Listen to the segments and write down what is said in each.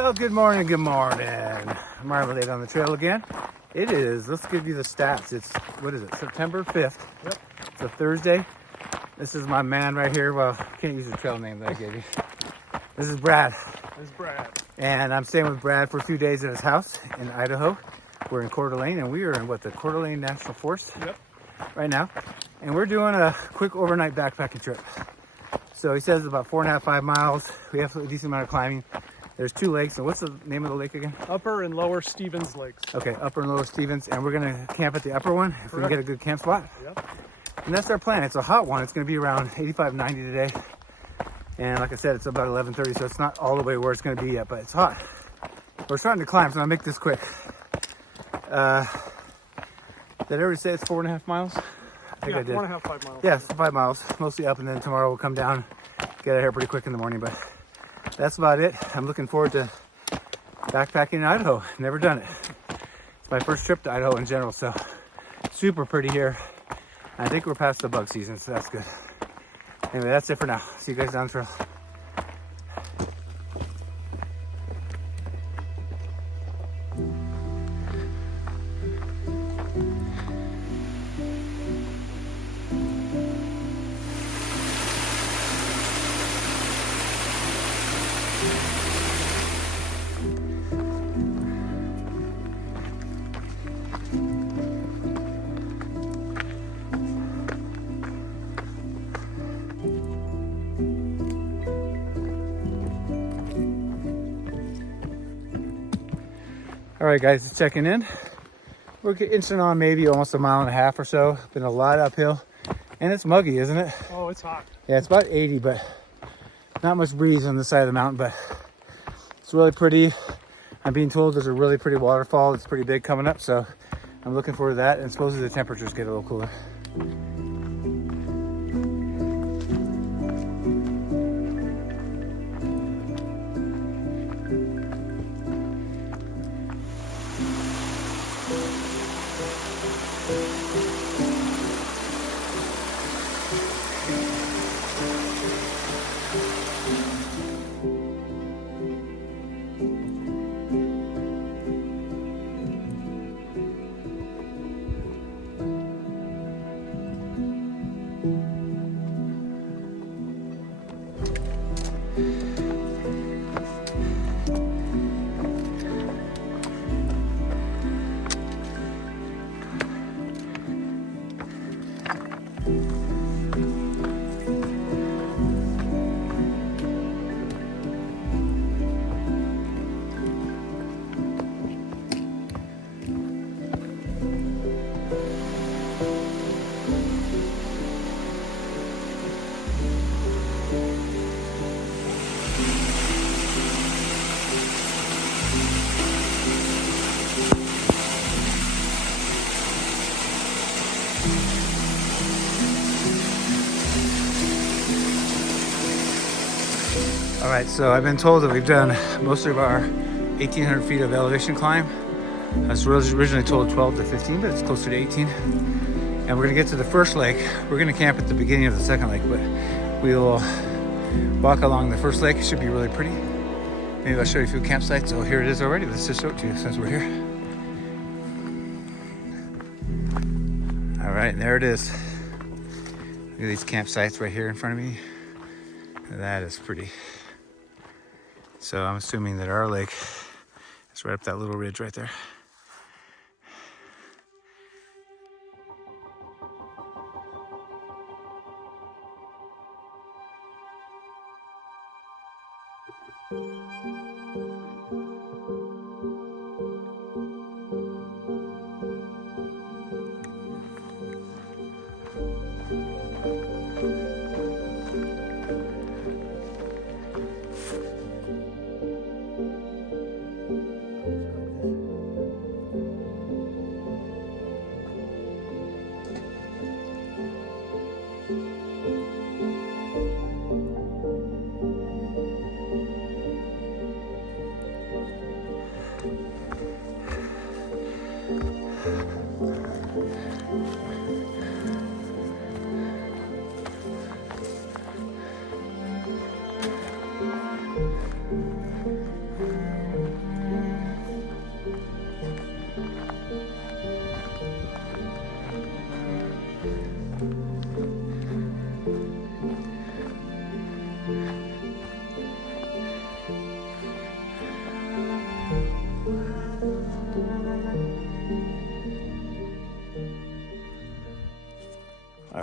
Well, good morning, good morning. Marmalade on the trail again. It is, let's give you the stats. It's, what is it, September 5th. Yep. It's a Thursday. This is my man right here. Well, can't use the trail name that I gave you. This is Brad. This is Brad. And I'm staying with Brad for a few days at his house in Idaho. We're in Coeur d'Alene, and we are in what, the Coeur d'Alene National Forest right now. And we're doing a quick overnight backpacking trip. So he says about 4.5, 5 miles. We have a decent amount of climbing. There's two lakes. And what's the name of the lake again? Upper and Lower Stevens Lakes. Okay, Upper and Lower Stevens. And we're going to camp at the upper one if we can get a good camp spot. Yep. And that's our plan. It's a hot one. It's going to be around 85, 90 today. And like I said, it's about 11:30, so it's not all the way where it's going to be yet, but it's hot. We're starting to climb, so I'll make this quick. Did I already say it's 4.5 miles? I think I did. 4.5, 5 miles. Yeah, so 5 miles, mostly up, and then tomorrow we'll come down, get out here pretty quick in the morning, but that's about it. I'm looking forward to backpacking in Idaho. Never done it. It's my first trip to Idaho in general, so super pretty here. I think we're past the bug season, so that's good. Anyway, that's it for now. See you guys down the trail. All right, guys, just checking in. We're inching on maybe almost 1.5 miles or so. Been a lot uphill, and it's muggy, isn't it? Oh, it's hot. Yeah, it's about 80, but not much breeze on the side of the mountain, but it's really pretty. I'm being told there's a really pretty waterfall. It's pretty big coming up, so I'm looking forward to that, and supposedly the temperatures get a little cooler. All right, so I've been told that we've done most of our 1,800 feet of elevation climb. I was originally told 12 to 15, but it's closer to 18. And we're gonna get to the first lake. We're gonna camp at the beginning of the second lake, but we will walk along the first lake. It should be really pretty. Maybe I'll show you a few campsites. Oh, here it is already. Let's just show it to you since we're here. All right, there it is. Look at these campsites right here in front of me. That is pretty. So I'm assuming that our lake is right up that little ridge right there.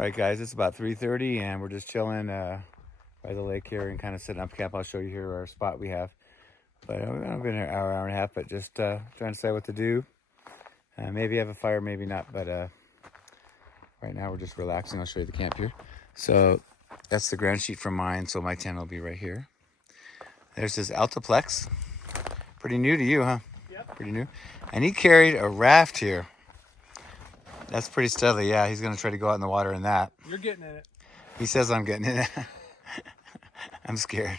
right, guys, it's about 3:30 and we're just chilling by the lake here and kind of setting up camp. I'll show you here our spot we have. But we've been here an hour and a half, but just trying to decide what to do. Maybe have a fire, maybe not, but right now we're just relaxing. I'll show you the camp here. So that's the ground sheet for mine, so my tent will be right here. There's this Altiplex. Pretty new to you, huh? Yep. Pretty new. And he carried a raft here. That's pretty stealthy. Yeah, he's going to try to go out in the water in that. You're getting in it. He says I'm getting in it. I'm scared.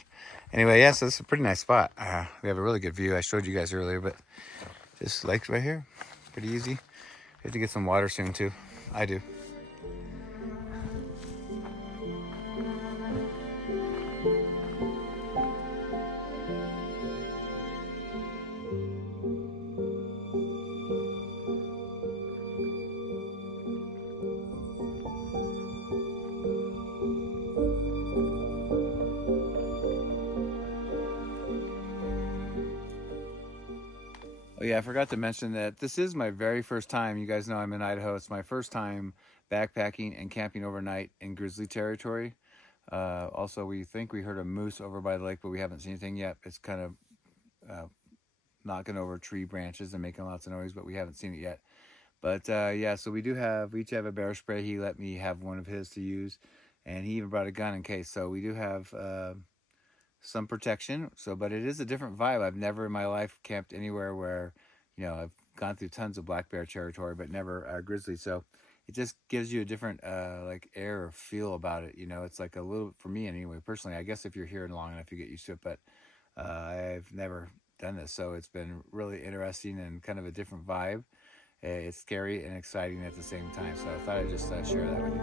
Anyway, yeah, so this is a pretty nice spot. We have a really good view. I showed you guys earlier, but this lake right here, pretty easy. We have to get some water soon, too. I do. Oh yeah, I forgot to mention that this is my very first time. You guys know I'm in Idaho. It's my first time backpacking and camping overnight in grizzly territory. Also, we think we heard a moose over by the lake, but we haven't seen anything yet. It's kind of knocking over tree branches and making lots of noise, but we haven't seen it yet. But yeah, so we each have a bear spray. He let me have one of his to use, and he even brought a gun in case. So we do have some protection. But it is a different vibe. I've never in my life camped anywhere where, I've gone through tons of black bear territory, but never grizzly. So it just gives you a different like air or feel about it. It's like a little, for me anyway, personally, I guess if you're here long enough, you get used to it, but I've never done this. So it's been really interesting and kind of a different vibe. It's scary and exciting at the same time. So I thought I'd just share that with you.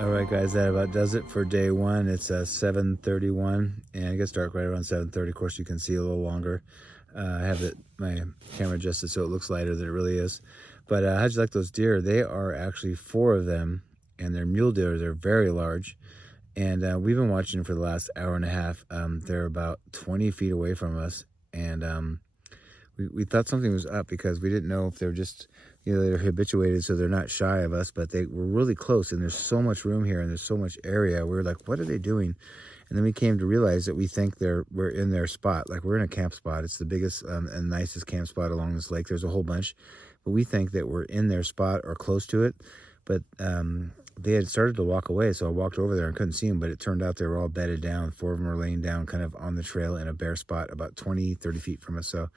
All right, guys, that about does it for day one. It's 7:31, and it gets dark right around 7:30. Of course, you can see a little longer. I have my camera adjusted so it looks lighter than it really is. But how'd you like those deer? They are actually 4 of them, and they're mule deer. They're very large, and we've been watching them for the last hour and a half. They're about 20 feet away from us, and we thought something was up because we didn't know if they were just, they're habituated, so they're not shy of us, but they were really close, and there's so much room here, and there's so much area. We were like, what are they doing? And then we came to realize that we think we're in their spot. Like, we're in a camp spot. It's the biggest and nicest camp spot along this lake. There's a whole bunch, but we think that we're in their spot or close to it. But they had started to walk away, so I walked over there and couldn't see them, but it turned out they were all bedded down. 4 of them were laying down kind of on the trail in a bare spot about 20, 30 feet from us. So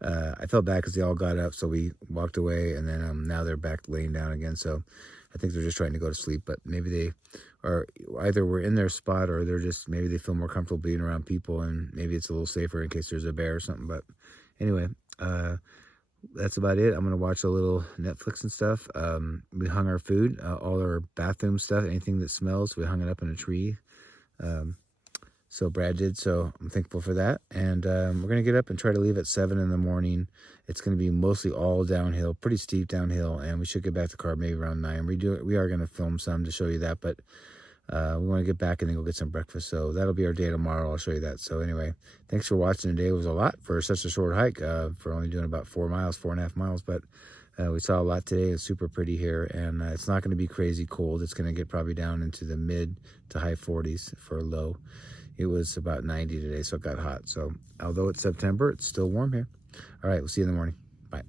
I felt bad because they all got up, so we walked away, and then now they're back laying down again. So I think they're just trying to go to sleep, but maybe they are either we're in their spot or maybe they feel more comfortable being around people, and maybe it's a little safer in case there's a bear or something. But anyway, that's about it. I'm going to watch a little Netflix and stuff. We hung our food, all our bathroom stuff, anything that smells, we hung it up in a tree. So Brad did, so I'm thankful for that. And we're going to get up and try to leave at 7 in the morning. It's going to be mostly all downhill, pretty steep downhill, and we should get back to the car maybe around 9. We are going to film some to show you that, but we want to get back and then go get some breakfast. So that'll be our day tomorrow. I'll show you that. So anyway, thanks for watching today. It was a lot for such a short hike, for only doing about 4.5 miles, but we saw a lot today. It's super pretty here, and it's not going to be crazy cold. It's going to get probably down into the mid to high 40s for a low. It was about 90 today, so it got hot. So although it's September, it's still warm here. All right, we'll see you in the morning. Bye.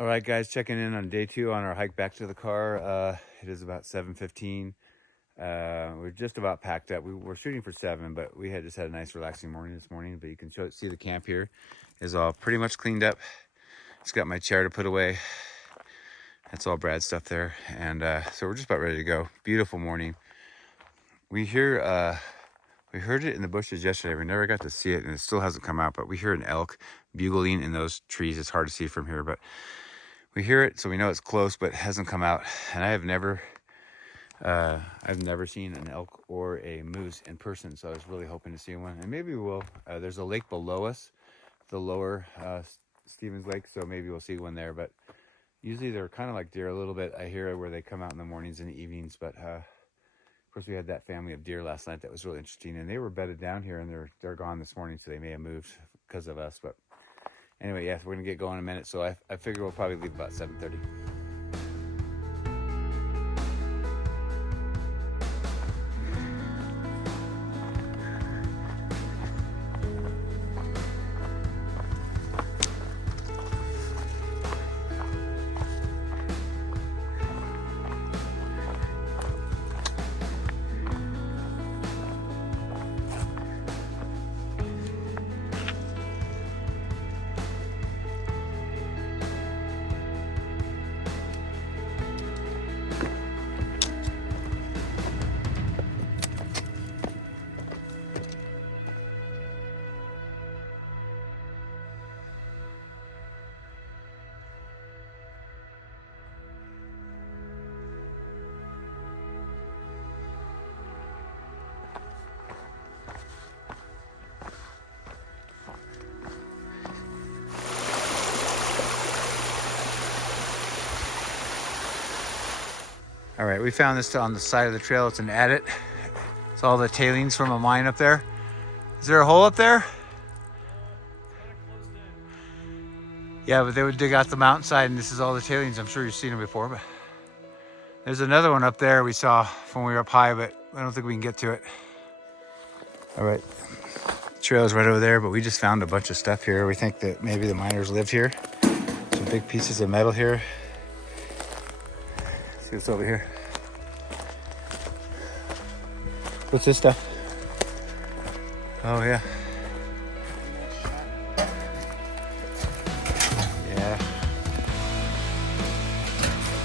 All right, guys, checking in on day 2 on our hike back to the car. It is about 7:15. We're just about packed up. We were shooting for 7, but we had just had a nice relaxing morning this morning. But you can see the camp here is all pretty much cleaned up. Just got my chair to put away. That's all Brad's stuff there. And so we're just about ready to go. Beautiful morning. We heard it in the bushes yesterday. We never got to see it, and it still hasn't come out, but we hear an elk bugling in those trees. It's hard to see from here, but we hear it, so we know it's close, but it hasn't come out. And I've never seen an elk or a moose in person, so I was really hoping to see one, and maybe we will. There's a lake below us, the lower Stevens Lake, so maybe we'll see one there. But usually they're kind of like deer a little bit. I hear where they come out in the mornings and the evenings, but of course we had that family of deer last night that was really interesting, and they were bedded down here, and they're gone this morning, so they may have moved because of us. But anyway, yes, we're gonna get going in a minute, so I figure we'll probably leave about 7:30. All right, we found this on the side of the trail. It's an adit. It's all the tailings from a mine up there. Is there a hole up there? Yeah, but they would dig out the mountainside, and this is all the tailings. I'm sure you've seen them before, but there's another one up there we saw when we were up high, but I don't think we can get to it. All right, the trail is right over there, but we just found a bunch of stuff here. We think that maybe the miners lived here. Some big pieces of metal here. See what's over here. What's this stuff? Oh yeah. Yeah.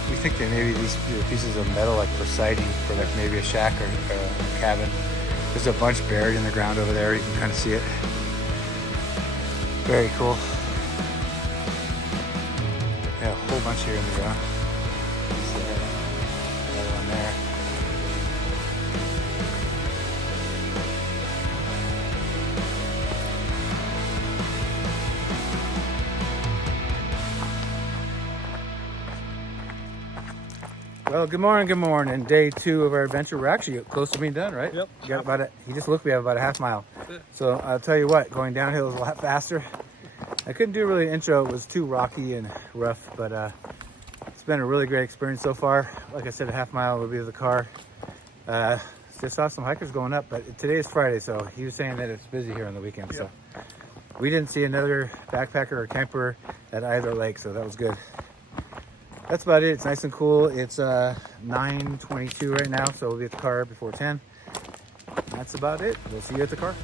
We think that maybe these pieces of metal, like for siding, for like maybe a shack or a cabin. There's a bunch buried in the ground over there. You can kind of see it. Very cool. Yeah, a whole bunch here in the ground. Another one there. Well, good morning. Day 2 of our adventure. We're actually close to being done, right? Yep. We got he just looked, we have about a half mile. So I'll tell you what, going downhill is a lot faster. I couldn't do really an intro. It was too rocky and rough, but it's been a really great experience so far. Like I said, a half mile will be the car. Just saw some hikers going up, but today is Friday, so he was saying that it's busy here on the weekend. Yep. So we didn't see another backpacker or camper at either lake, so that was good. That's about it. It's nice and cool. It's 9:22 right now, so we'll be at the car before 10. That's about it. We'll see you at the car.